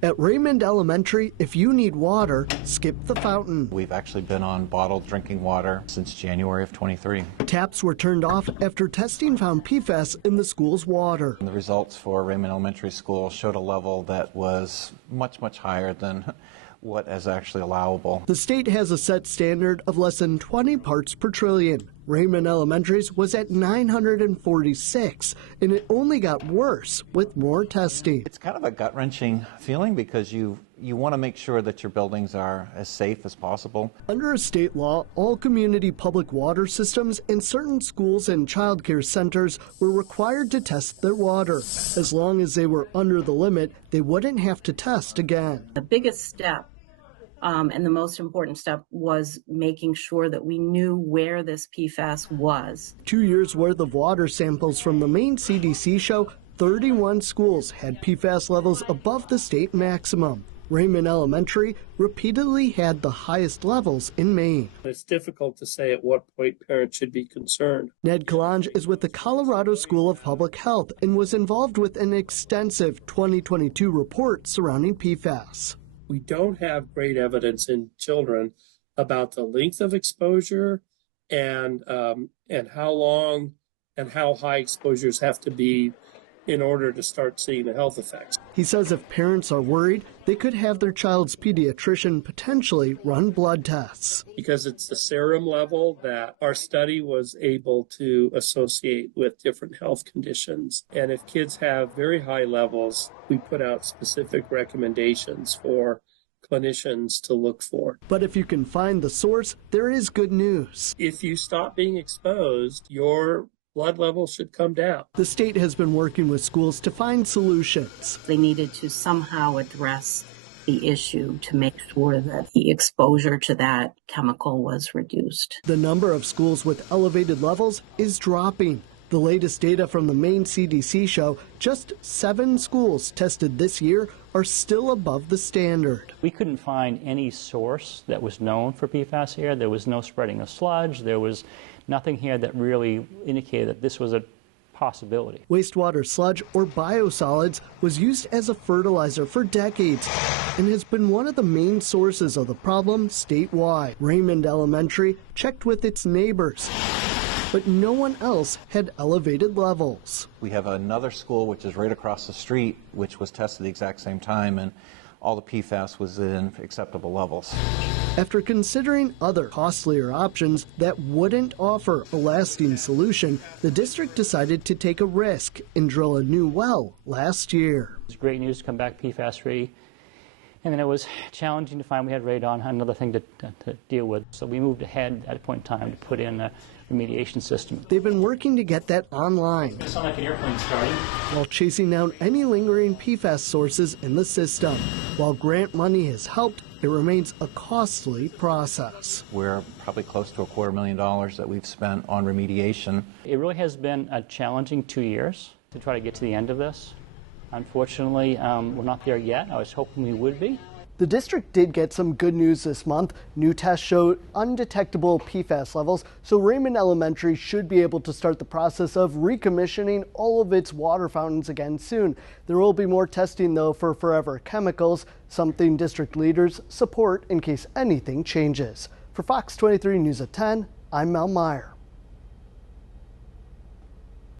At Raymond Elementary, if you need water, skip the fountain. We've actually been on bottled drinking water since January of 23. Taps were turned off after testing found PFAS in the school's water. And the results for Raymond Elementary School showed a level that was much, much higher than what is actually allowable. The state has a set standard of less than 20 parts per trillion. Raymond Elementary's was at 946, and it only got worse with more testing. It's kind of a gut-wrenching feeling because you want to make sure that your buildings are as safe as possible. Under a state law, all community public water systems and certain schools and child care centers were required to test their water. As long as they were under the limit, they wouldn't have to test again. The biggest step and the most important step was making sure that we knew where this PFAS was. 2 years worth of water samples from the Maine CDC show 31 schools had PFAS levels above the state maximum. Raymond Elementary repeatedly had the highest levels in Maine. It's difficult to say at what point parents should be concerned. Ned Kalange is with the Colorado School of Public Health and was involved with an extensive 2022 report surrounding PFAS. We don't have great evidence in children about the length of exposure and how long and how high exposures have to be in order to start seeing the health effects. He says if parents are worried, they could have their child's pediatrician potentially run blood tests. Because it's the serum level that our study was able to associate with different health conditions. And if kids have very high levels, we put out specific recommendations for clinicians to look for. But if you can find the source, there is good news. If you stop being exposed, your blood levels should come down. The state has been working with schools to find solutions. They needed to somehow address the issue to make sure that the exposure to that chemical was reduced. The number of schools with elevated levels is dropping. The latest data from the Maine CDC show just 7 schools tested this year are still above the standard. We couldn't find any source that was known for PFAS here. There was no spreading of sludge. There was nothing here that really indicated that this was a possibility. Wastewater sludge, or biosolids, was used as a fertilizer for decades and has been one of the main sources of the problem statewide. Raymond Elementary checked with its neighbors, but no one else had elevated levels. We have another school which is right across the street, which was tested the exact same time, and all the PFAS was in acceptable levels. After considering other costlier options that wouldn't offer a lasting solution, the district decided to take a risk and drill a new well last year. It was great news to come back PFAS-free, and then it was challenging to find we had radon, another thing to deal with. So we moved ahead at a point in time to put in a remediation system. They've been working to get that online. It sounds like an airplane starting. While chasing down any lingering PFAS sources in the system. While grant money has helped, it remains a costly process. We're probably close to $250,000 that we've spent on remediation. It really has been a challenging 2 years to try to get to the end of this. Unfortunately, we're not there yet. I was hoping we would be. The district did get some good news this month. New tests showed undetectable PFAS levels, so Raymond Elementary should be able to start the process of recommissioning all of its water fountains again soon. There will be more testing, though, for forever chemicals, something district leaders support in case anything changes. For Fox 23 News at 10, I'm Mel Meyer.